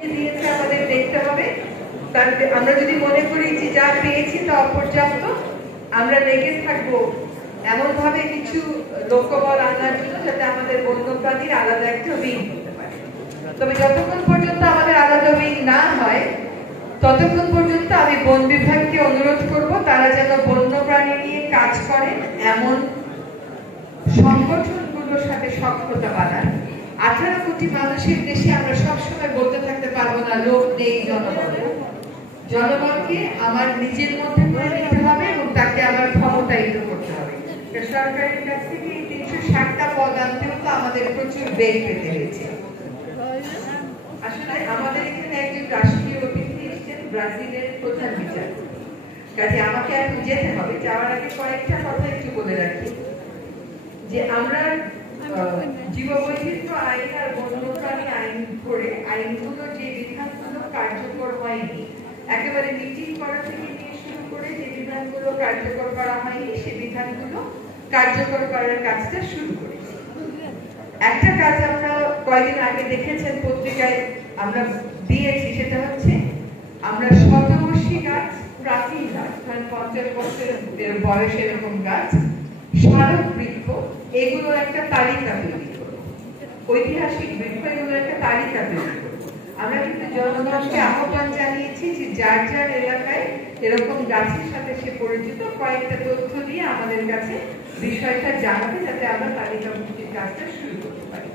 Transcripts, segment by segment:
দিয়েছে আমাদের দেখতে হবে। আমরা যদি মনে করি যে যা পেয়েছি তা অপর্যাপ্ত, আমরা লেগে থাকবো এমন ভাবে কিছু লোকবল আনার জন্য যাতে আমাদের বন্যপ্রাণীর আলাদা একটা উইং হতে পারে। তবে যতক্ষণ পর্যন্ত আমাদের আলাদা উইং না হয় ততক্ষণ পর্যন্ত আমি বন বিভাগকে অনুরোধ করব তারা যেন বন্যপ্রাণী নিয়ে কাজ করেন এমন সংগঠনগুলোর সাথে সক্ষমতা বাড়ান। 18 কোটি মানুষের দেশে আমরা সবসময় বলতে থাকতে পারবো না লোক নেই জনবল। জনগণকে আমার নিজের মধ্যে করে নিতে হবে এবং তাকে আবার ক্ষমতায়িত করতে হবে। সরকারের কাছ থেকে এই 360টা পদ আনতেও তো আমাদের প্রচুর বেগ পেতে হয়েছে। আসলে আমাদের এখানে একজন রাষ্ট্রীয় অতিথি এসেছেন, ব্রাজিলের প্রধান বিচারপতি। কাজে আমাকে এখন যেতে হবে। যাওয়ার আগে কয়েকটা কথা একটু বলে রাখি যে আমরা জীববৈচিত্র্য আইন আর বন্যপ্রাণী আইন করে আইনগুলো যে বিধানগুলো কার্যকর হয়নি, একেবারে মিটিং করা থেকে নিয়ে শুরু করে যে বিধানগুলো কার্যকর করা হয়নি সে বিধানগুলো কার্যকর করার কাজটা শুরু করেছি। একটা কাজ আমরা কয়েকদিন আগে দেখেছেন পত্রিকায় আমরা দিয়েছি, সেটা হচ্ছে আমরা শতবর্ষী গাছ, প্রাচীন গাছ, মানে 50 বছরের বয়স এরকম গাছ, স্মারক বৃক্ষ, এগুলোর একটা তালিকা তৈরি করব। ঐতিহাসিক বৃক্ষ এগুলোর একটা তালিকা তৈরি করব। আমরা কিন্তু জনগণকে আহ্বান জানিয়েছি যে যার যার এলাকায় এরকম গাছের সাথে সে পরিচিত কয়েকটা তথ্য দিয়ে আমাদের কাছে বিষয়টা জানাবে, যাতে আমরা তালিকাভুক্তির কাজটা শুরু করতে পারি।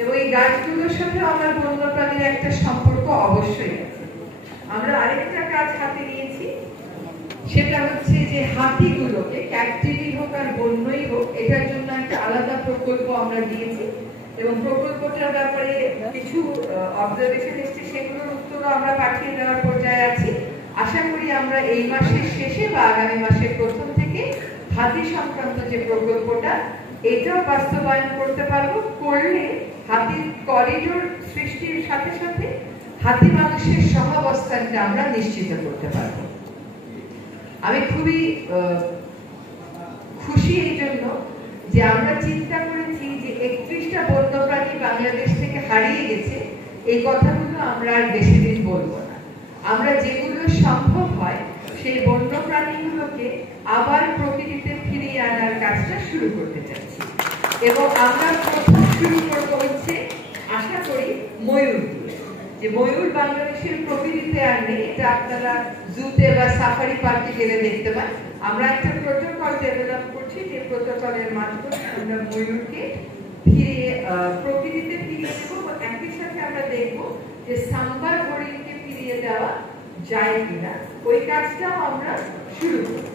এবং এই গাছগুলোর সাথে আমার বন্যপ্রাণীর একটা সম্পর্ক অবশ্যই আছে। আমরা আরেকটা কাজ হাতে নিয়েছি, সেটা হচ্ছে যে হাতিগুলোকে, ক্যাপটিভি হোক আর বন্যই হোক, এটার জন্য একটা আলাদা প্রকল্প আমরা দিয়েছি এবং প্রকল্পটার ব্যাপারে কিছু অবজারভেশন এসেছে, সেগুলোর উত্তরও আমরা পাঠিয়ে দেওয়ার পর্যায়ে আছি। আশা করি আমরা এই মাসের শেষে বা আগামী মাসের প্রথম থেকে হাতি সংক্রান্ত যে প্রকল্পটা এটাও বাস্তবায়ন করতে পারবো। করলে হাতির করিডোর সৃষ্টির সাথে সাথে হাতি মানুষের সহাবস্থানটা আমরা নিশ্চিত করতে পারবো। আমি খুবই খুশি এই জন্য যে আমরা চিন্তা করেছি যে 31টা বন্যপ্রাণী বাংলাদেশ থেকে হারিয়ে গেছে, এই কথাগুলো আমরা আর বেশি দিন বলবো না। আমরা যেগুলো সম্ভব হয় সেই বন্যপ্রাণীগুলোকে আবার প্রকৃতিতে ফিরিয়ে আনার কাজটা শুরু করতে চাচ্ছি। এবং আমরা প্রথম শুরু করবো হচ্ছে আশা করি ময়ূর দিয়ে। যে ময়ূর বাংলাদেশের প্রকৃতিতে আর নেই, এটা আপনারা জুতে বা সাফারি পার্কে গেলে দেখতে পান। আমরা একটা প্রোটোকল ডেভেলপ করছি, যে প্রোটোকলের মাধ্যমে আমরা ময়ূরকে ফিরিয়ে প্রকৃতিতে ফিরিয়ে দেবো। একই সাথে আমরা দেখবো যে সাম্বার হরিণকে ফিরিয়ে দেওয়া যায় কিনা, ওই কাজটাও আমরা শুরু করব।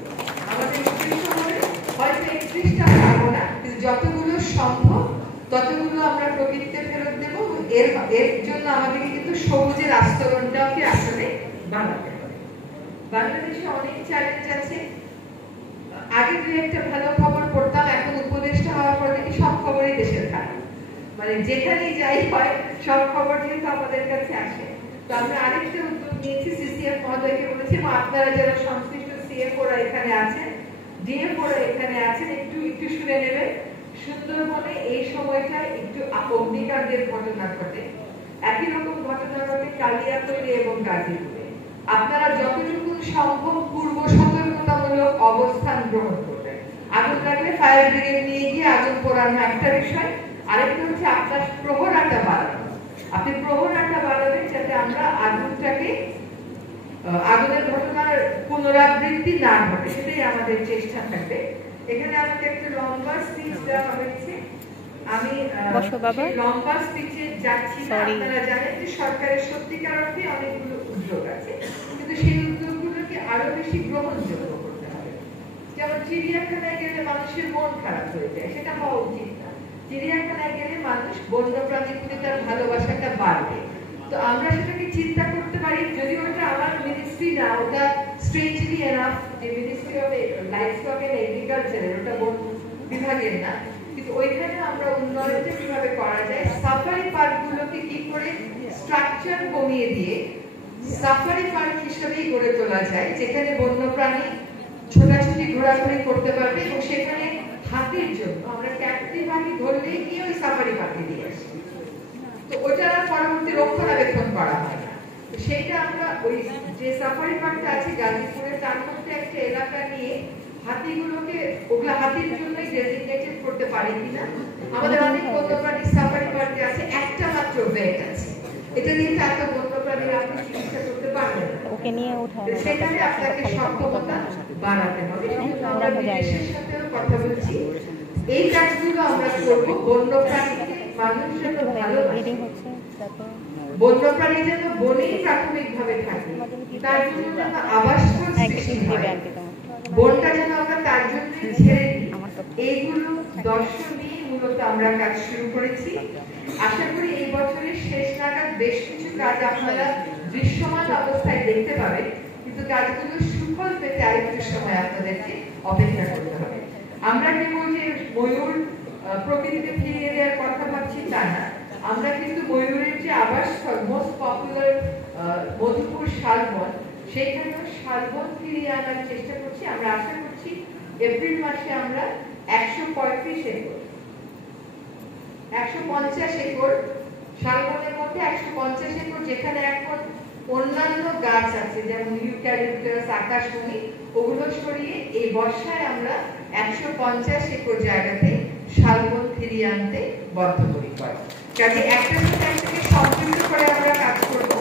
আমাদের উদ্দেশ্য হবে হয়তো 31টা পাবো না, কিন্তু যতগুলো সম্ভব ততগুলো আমরা প্রকৃতিতে ফেরত দেবো। এর জন্য আমাদেরকে কিন্তু সবুজের আস্তরণটাকে আসলে বানাতে হবে। বাংলাদেশে অনেক চ্যালেঞ্জ আছে। আগে দু একটা ভালো খবর পড়তাম, এখন উপদেষ্টা হওয়ার পর দেখি সব খবরই দেশের খারাপ। মানে যেখানেই যাই হয় সব খবর যেহেতু আমাদের কাছে আসে, তো আমরা আরেকটা উদ্যোগ নিয়েছি। সিসিএফ মহোদয়কে বলেছি আপনারা যারা সংশ্লিষ্ট সিএফ ওরা এখানে আছেন, ডিএফ ওরা এখানে আছেন, একটু শুনে নেবেন। সুন্দরবনে এই সময়টা একটু অগ্নিকাণ্ডের ঘটনা ঘটে, একই রকম ঘটনা ঘটে কালিয়াকৈরে এবং গাজীপুরে। আপনারা যতটুকু সম্ভব পূর্ব সতর্কতামূলক অবস্থান গ্রহণ করবেন। আগুন লাগলে ফায়ার ব্রিগেড নিয়ে গিয়ে আগুন পোড়ানো একটা বিষয়, আরেকটা হচ্ছে আপনার প্রহরাটা বাড়ানো। আপনি প্রহরাটা বাড়াবেন যাতে আমরা আগুনের ঘটনার পুনরাবৃত্তি না ঘটে, সেটাই আমাদের চেষ্টা থাকবে। এখানে আমাকে একটা লম্বা স্পিচ দেওয়া হয়েছে, আমি লম্বা স্পিচে যাচ্ছি না। আপনারা জানেন যে সরকারের সত্যিকার অর্থে অনেকগুলো উদ্যোগ আছে, কিন্তু সেই উদ্যোগগুলোকে আরো বেশি গ্রহণযোগ্য করতে হবে। যেমন চিড়িয়াখানায় গেলে মানুষের মন খারাপ হয়ে যায়, সেটা হওয়া উচিত না। চিড়িয়াখানায় গেলে মানুষ বন্যপ্রাণীর প্রতি তার ভালোবাসাটা বাড়বে। তো আমরা সেটাকে চিন্তা করতে পারি, যদি ওটা আমার মিনিস্ট্রি না, ওটা স্ট্রেঞ্জলি এনাফ যে মিনিস্ট্রি অফ লাইভস্টক এন্ড এগ্রিকালচারের, ওটা বন বিভাগের না, কিন্তু ওইখানে আমরা উন্নয়নটা কিভাবে করা যায়, সাফারি পার্কগুলোকে কি করে স্ট্রাকচার কমিয়ে দিয়ে সাফারি পার্ক হিসেবেই গড়ে তোলা যায়, যেখানে বন্যপ্রাণী ছোটাছুটি ঘোরাঘুরি করতে পারবে এবং সেখানে হাতির জন্য আমরা ক্যাপটিভ হাতি ধরলেই গিয়ে ওই সাফারি পার্কে দিয়ে আসি। তো ওটা পরবর্তী রক্ষণাবেক্ষণ করা হয় না। সেইটা আমরা ওই যে সাফারি পার্কটা আছে গাজীপুরে, তার মধ্যে একটা এলাকা নিয়ে হাতিগুলোকে, ওগুলো হাতির জন্যই ডেজিগনেটেড করতে পারি কিনা। আমাদের অনেক বন্যপ্রাণী সাফারি পার্কে আছে, একটা মাত্র বেড আছে, এটা দিয়ে এত বন্যপ্রাণীর আপনি চিকিৎসা করতে পারবেন না। ওকে নিয়ে উঠায় সেখানে আপনাকে সক্ষমতা বাড়াতে হবে। আমরা বিদেশের সাথেও কথা বলছি, এই কাজগুলো আমরা করবো। বন্যপ্রাণীকে মানুষ যেন ভালো, বন্যপ্রাণী যেন বনেই প্রাথমিকভাবে থাকে, তার জন্য যেন আবাসস্থল সৃষ্টি হয়, বনটা যেন আমরা তার জন্যই ছেড়ে দিই, এইগুলো দর্শন নিয়ে মূলত আমরা কাজ শুরু করেছি। আশা করি এই বছরের শেষ নাগাদ বেশ কিছু কাজ আপনারা দৃশ্যমান অবস্থায় দেখতে পাবেন, কিন্তু কাজগুলো সুফল পেতে আরেকটু সময় আপনাদেরকে অপেক্ষা করতে হবে। আমরা কেবল যে ময়ূর প্রকৃতিতে ফিরিয়ে দেওয়ার কথা ভাবছি তা না, আমরা কিন্তু ময়ূরের যে আবাসস্থল মোস্ট পপুলার মধুপুর শালবন, সেইখানেও শালবন ফিরিয়ে আনার চেষ্টা করছি। আমরা আশা করছি এপ্রিল মাসে আমরা 135 একর 150 একর শালবনের মধ্যে 150 একর, যেখানে এখন অন্যান্য গাছ আছে যেমন ইউক্যালিপটাস, আকাশমণি, ওগুলো সরিয়ে এই বর্ষায় আমরা 150 একর জায়গাতে শালবন ফিরিয়ে আনতে বদ্ধপরিকর। কাজে একটার সাথে একটাকে সম্পৃক্ত করে আমরা কাজ করব।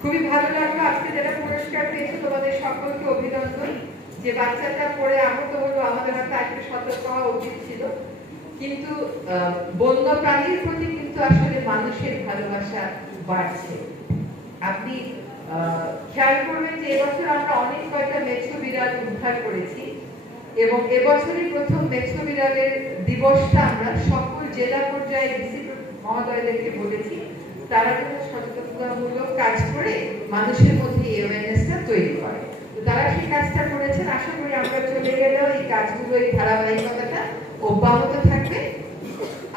খুবই ভালো লাগলো আজকে যারা পুরস্কার পেয়েছে, তোমাদের সকলকে অভিনন্দন। যে বাচ্চাটা পড়ে আহত হলো, আমাদের হাতে একটু সতর্ক হওয়া উচিত ছিল, কিন্তু বন্য প্রাণীর প্রতি কিন্তু আসলে মানুষের ভালোবাসা বাড়ছে। আপনি খেয়াল করবেন যে এবছর আমরা অনেক কয়টা মেছো বিড়াল উদ্ধার করেছি, এবং এবছরই প্রথম মেছো বিড়ালের দিবসটা আমরা সকল জেলা পর্যায়ে ডিসি মহোদয়দেরকে বলেছি তারা যেন সচেতনতামূলক কাজ করে মানুষের মধ্যে অ্যাওয়ারনেসটা তৈরি করে। তো তারা সেই কাজটা করেছেন। আশা করি আমরা চলে গেলেও এই কাজগুলো, এই ধারাবাহিকতাটা অব্যাহত থাকবে।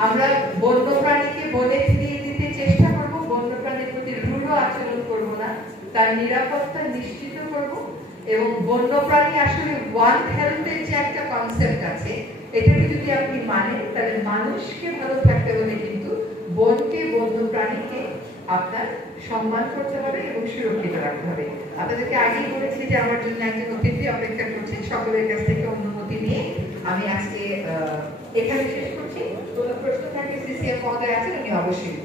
আমরা বন্যপ্রাণীকে বনে ফিরিয়ে দিতে চেষ্টা করব, বন্যপ্রাণীর প্রতি রূঢ় আচরণ করব না, তার নিরাপত্তা নিশ্চিত করব। এবং বন্যপ্রাণী আসলে ওয়ান হেলথের যে একটা কনসেপ্ট আছে, এটাকে যদি আপনি মানেন তাহলে মানুষকে ভালো থাকতে হলে কিন্তু বনকে, বন্যপ্রাণীকে আপনার সম্মান করতে হবে এবং সুরক্ষিত রাখতে হবে। আপনাদেরকে আগেই বলেছি যে আমার জন্য একজন অতিথি অপেক্ষা করছেন, সকলের কাছ থেকে অনুমতি নিয়ে আমি আজকে এখানে শেষ করছি। কোনো প্রশ্ন থাকে সিসিএফ মহোদয় আছেন, উনি অবশ্যই